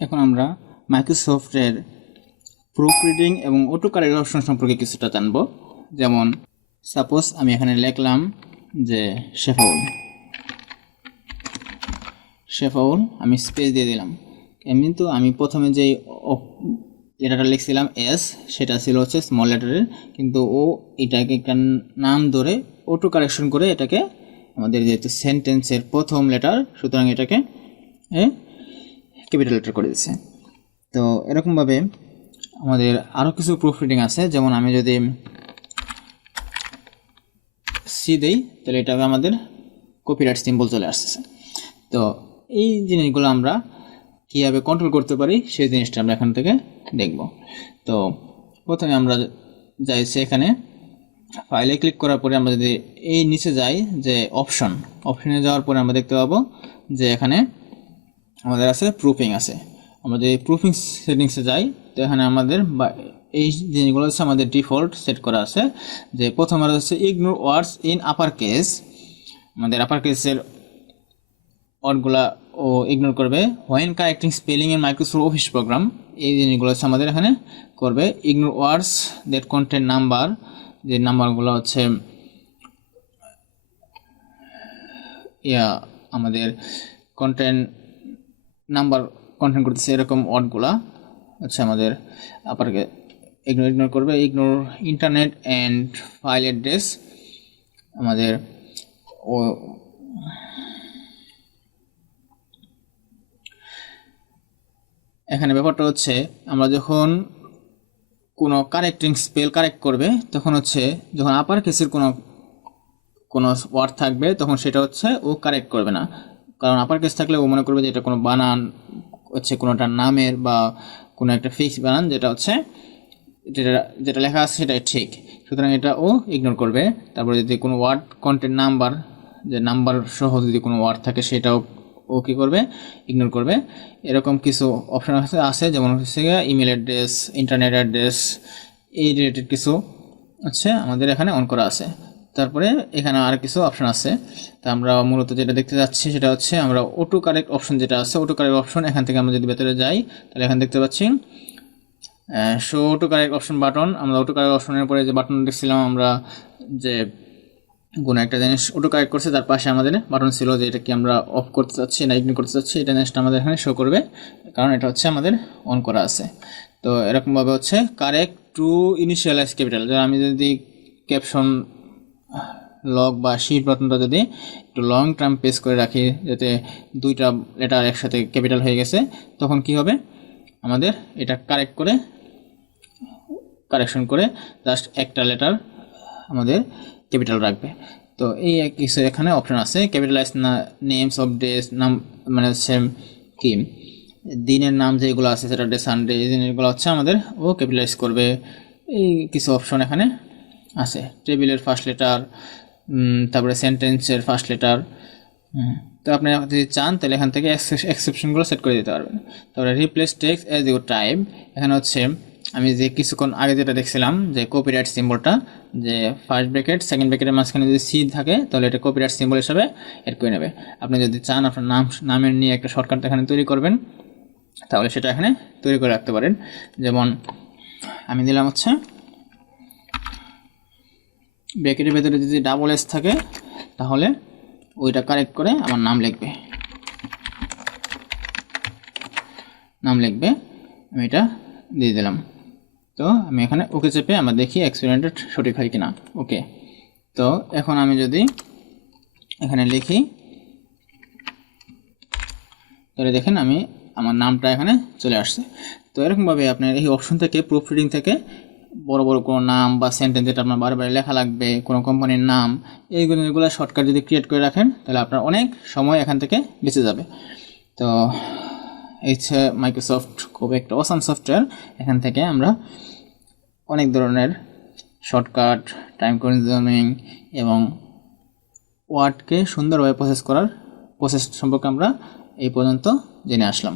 এখন আমরা মাইক্রোসফটের প্রুফ রিডিং এবং অটো কারেক্ট অপশন সম্পর্কে কিছুটা জানব। যেমন সাপোজ আমি এখানে লিখলাম যে শেফাউল, আমি স্পেস দিয়ে দিলাম। কিন্তু আমি প্রথমে যেই লেটারটা লিখছিলাম এস, সেটা ছিল হচ্ছে স্মল লেটারের, কিন্তু ও এটাকে একটা নাম ধরে অটো কারেকশন করে এটাকে আমাদের যেহেতু সেন্টেন্সের প্রথম লেটার, সুতরাং এটাকে ক্যাপিটাল লেটার করে দিচ্ছে। তো এরকমভাবে আমাদের আরও কিছু প্রুফ রিডিং আছে। যেমন আমি যদি সি দেই তাহলে এটা আমাদের কপিরাইট সিম্বল চলে আসছে। তো এই জিনিসগুলো আমরা কীভাবে কন্ট্রোল করতে পারি সেই জিনিসটা আমরা এখান থেকে দেখব। তো প্রথমে আমরা যাই সেখানে ফাইলে ক্লিক করার পরে আমরা যদি এই নিচে যাই যে অপশনে যাওয়ার পরে আমরা দেখতে পাবো যে এখানে আমাদের আছে প্রুফিং আছে। আমরা যদি প্রুফিং সেটিংসে যাই তো এখানে আমাদের এই জিনিসগুলো হচ্ছে আমাদের ডিফল্ট সেট করা আছে। যে প্রথম হচ্ছে ignore words in upper case, আমাদের আপার কেসের ওয়ার্ডগুলা ও ইগনোর করবে। When correcting spelling in Microsoft Office program, এই জিনিসগুলো হচ্ছে আমাদের এখানে করবে। Ignore words that content number, যে নাম্বারগুলো হচ্ছে আমাদের কন্টেন্ট নাম্বার কন্টেন্ট করতেছে এরকম ওয়ার্ডগুলা হচ্ছে আমাদের আপারকে ইগনোর করবে। Ignore internet and file address, আমাদের ও এখানে ব্যাপারটা হচ্ছে আমরা যখন কোনো কারেক্টিং স্পেল কারেক্ট করবে তখন হচ্ছে যখন আপার কেসের কোনো ওয়ার্ড থাকবে তখন সেটা হচ্ছে ও কারেক্ট করবে না। কারণ আপার কেস থাকলে ও মনে করবে যে এটা কোনো বানান হচ্ছে কোনোটা নামের বা কোনো একটা ফিক্স বানান, যেটা হচ্ছে যেটা লেখা আছে সেটাই ঠিক, সুতরাং এটা ও ইগনোর করবে। তারপরে যদি কোনো ওয়ার্ড কন্টেন্ট নাম্বার, যে নাম্বার সহ যদি কোনো ওয়ার্ড থাকে সেটাও ও কী করবে, ইগনোর করবে। এরকম কিছু অপশান আছে যেমন হচ্ছে ইমেল অ্যাড্রেস, ইন্টারনেট অ্যাড্রেস, এই রিলেটেড কিছু হচ্ছে আমাদের এখানে অন করা আছে। তারপরে এখানে আর কিছু অপশান আছে। তা আমরা মূলত যেটা দেখতে যাচ্ছি সেটা হচ্ছে আমরা অটো কারেক্ট অপশন যেটা আছে, অটো কারেক্ট অপশন এখান থেকে আমরা যদি ভেতরে যাই তাহলে এখানে দেখতে পাচ্ছি show auto correct option button. আমরা অটো কারেক্ট অপশনের পরে যে বাটন দেখছিলাম আমরা, যে কোনো একটা জিনিস অটো কারেক্ট করছে তার পাশে আমাদের বাটন ছিল যে এটা কি আমরা অফ করতে চাচ্ছি না ইগনোর করতে চাচ্ছি, এটা জিনিসটা আমাদের এখানে শো করবে, কারণ এটা হচ্ছে আমাদের অন করা আছে। তো এরকমভাবে হচ্ছে কারেক্ট টু ইনিশিয়ালাইজ ক্যাপিটাল, যেমন আমি যদি ক্যাপশন লক বা শিট বাটনটা যদি একটু লং টার্ম প্রেস করে রাখি যাতে দুইটা লেটার একসাথে ক্যাপিটাল হয়ে গেছে, তখন কি হবে আমাদের এটা কারেকশন করে জাস্ট একটা লেটার আমাদের ক্যাপিটাল রাখবে। তো এই কিছু এখানে অপশন আছে। ক্যাপিটালাইজ না নেমস অফ ডেজ, নাম মানে হচ্ছে কি দিনের নাম যেগুলো আছে স্যাটারডে সানডে, এই জিনিসগুলো হচ্ছে আমাদের ও ক্যাপিটালাইজ করবে। এই কিছু অপশন এখানে আছে। টেবিলের ফার্স্ট লেটার, তারপরে সেন্টেন্সের ফার্স্ট লেটার। তো আপনি যদি চান তাহলে এখান থেকে এক্সেপশনগুলো সেট করে দিতে পারবেন। তারপরে replace text as your type, এখানে হচ্ছে আমি যে কিছুক্ষণ আগে যেটা দেখছিলাম যে কপিরাইট সিম্বলটা, যে ফার্স্ট ব্র্যাকেট সেকেন্ড ব্র্যাকেটের মাঝখানে যদি সি থাকে তাহলে এটা কপিরাইট সিম্বল হিসাবে এড করে নেবে। আপনি যদি চান আপনার নামের নিয়ে একটা শর্টকাট এখানে তৈরি করবেন তাহলে সেটা এখানে তৈরি করে রাখতে পারেন। যেমন আমি দিলাম হচ্ছে ব্র্যাকেটের ভেতরে যদি ডাবল এস থাকে তাহলে ওইটা কারেক্ট করে আমার নাম লিখবে, আমি এটা দিয়ে দিলাম। তো আমি এখানে ওকে চেপে আমরা দেখি এক্সপেরিমেন্টটা সঠিক হয় কিনা। ওকে, তো এখন আমি যদি এখানে লিখি তাহলে দেখেন আমার নামটা এখানে চলে আসছে। তো এরকমভাবে আপনার এই অপশন থেকে প্রুফ রিডিং থেকে বড় বড় কোনো নাম বা সেন্টেন্স যেটা আপনার বারবার লেখা লাগবে, কোনো কোম্পানির নাম, এইগুলো শর্টকাট যদি ক্রিয়েট করে রাখেন তাহলে আপনার অনেক সময় এখান থেকে বেঁচে যাবে। তো এই হচ্ছে মাইক্রোসফট খুব একটা অসাম সফটওয়্যার। এখান থেকে আমরা অনেক ধরনের শর্টকাট, টাইম কনজিউমিং এবং ওয়ার্ডকে সুন্দরভাবে প্রসেস করার প্রসেস সম্পর্কে আমরা এই পর্যন্ত জেনে আসলাম।